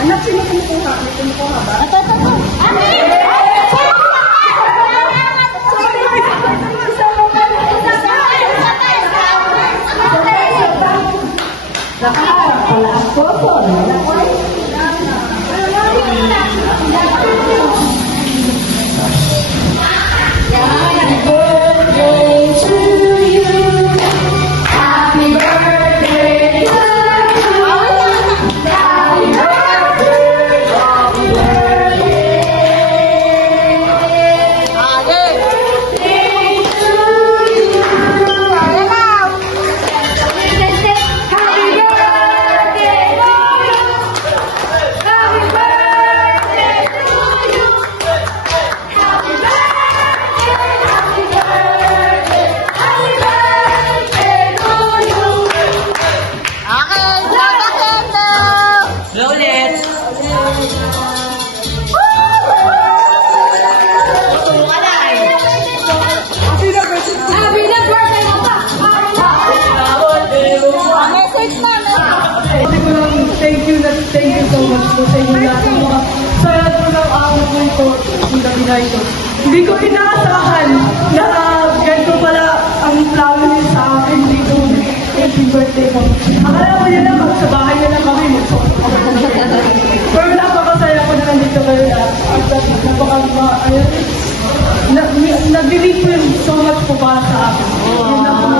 Anak, sino kumukuha? May kumukuha ba? Ito. Nakaharap pala ang photo. Thank you so much po sa inyo lahat. Sa lahat ng awit mo ito, yung gabi ito. Hindi ko pinakasahan na ganito pala ang plano niyo sa akin dito. Happy birthday mo. Akala ko yun lang, sa bahay na lang kami. Pero napakasaya ko na nandito kayo lahat. Nag-believe ko yun so much po para sa akin. Yun lang po.